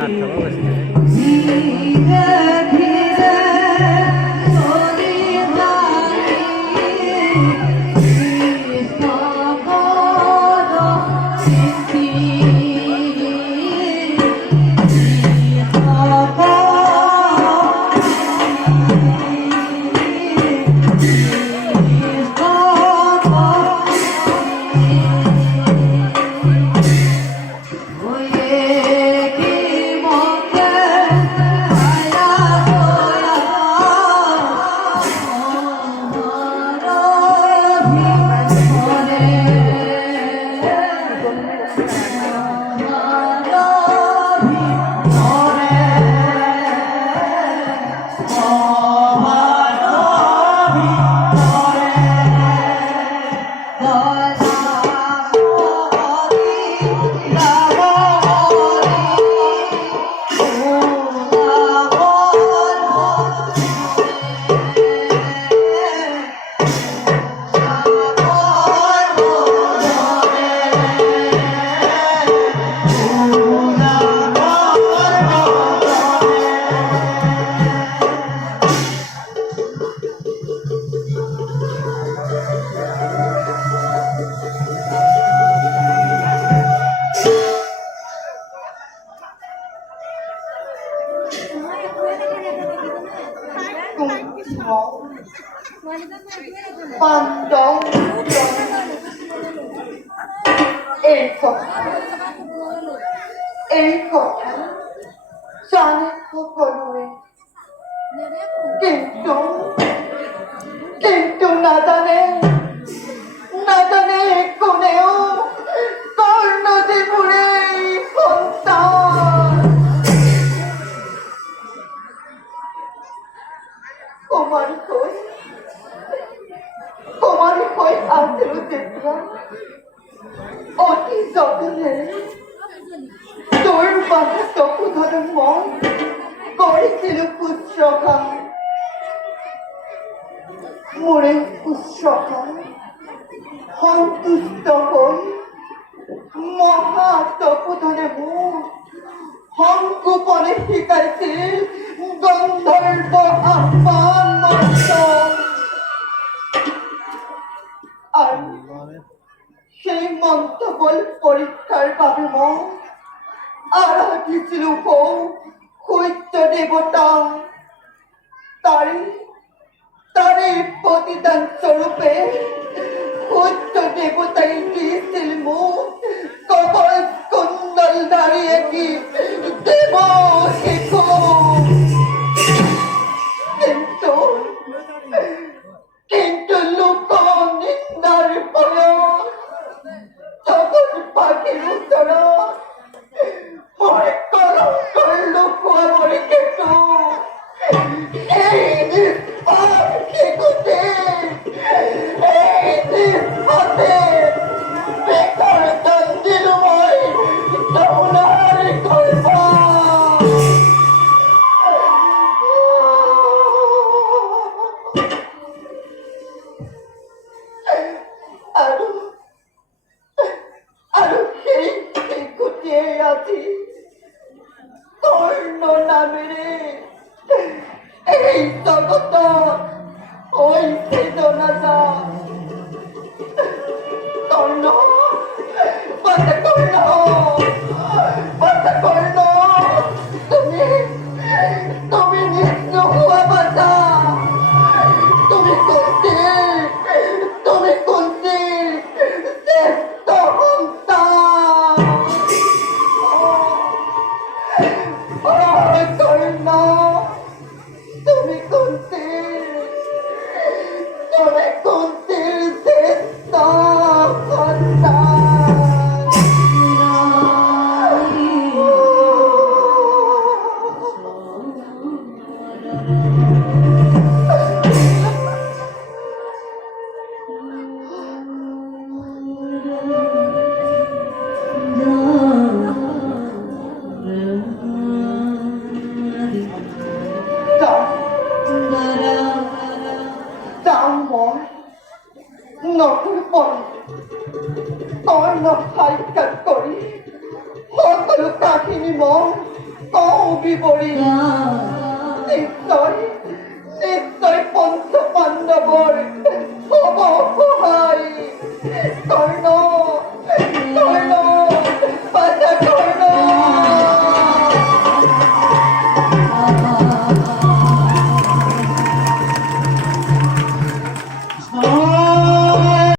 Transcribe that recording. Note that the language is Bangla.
কিন্তু না জানে কোনেও কর্ণদেবুরে সন্তান কুমারী কই আসিল দেখিয়া অতি যতনে তোর বাধা তপুধর মন করেছিল পুত্রকা মোরে পুত্রকা সন্তুষ্ট হই মহা তপুধরে মুখ সংকোপনে শিকাইছিল গন্ধর্ব আহ্বান মন্ত্র আর সেই মন্ত্রবল পরীক্ষার বাবে মই আরাধিছিল কৈত্য দেবতা তারে প্রতিদান স্বরূপে কৈত্য দেবতাই দিয়েছিল মুখ কবচ কুণ্ডল দাঁড়িয়ে কি দেব শিখো কিন্তু লোক নিন্দার বয়স তখন পাখির উত্তরা মরে কলঙ্কর লোক মরে কেটু এই নিষ্পাপ শিখুতে এই নিষ্পাপে বেকার দন্দিলময় দৌলার করবা আরো সেই শিখুতে আছি কর্ণ নামেরে এই জগত ওই চেতনাটা কর্ণ কর্ণ তুমি নিত্য হুয়া বাতা তুমি কুন্তি শ্রেষ্ঠ সন্তান কর্ণ বিপরীত নিশ্চয়